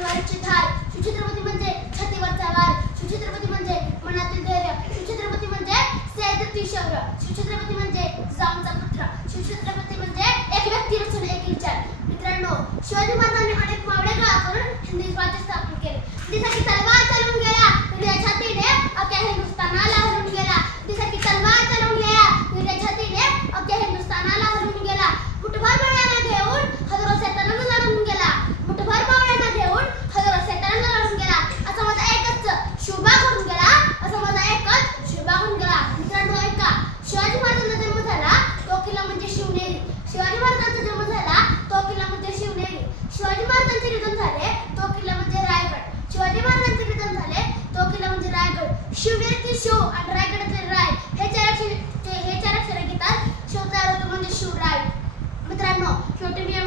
तलवारीची धार. सुछत्रपती म्हणजे छातीवरचा वार. सुछत्रपती म्हणजे मनातील धैर्य. सुछत्रपती म्हणजे सैद्यती शौर्य सुछत्रपती म्हणजे महाराजांचे निधन झाले तो किल्ला म्हणजे रायगड. शिवाजी महाराजांचे निधन झाले तो किल्ला म्हणजे रायगड. शिवनेर की शिव आणि रायगडाचे राय हे चार अक्षर हे चार अक्षर घेतात शिवचा अर्थ म्हणजे शिवराय. मित्रांनो शेवटी मी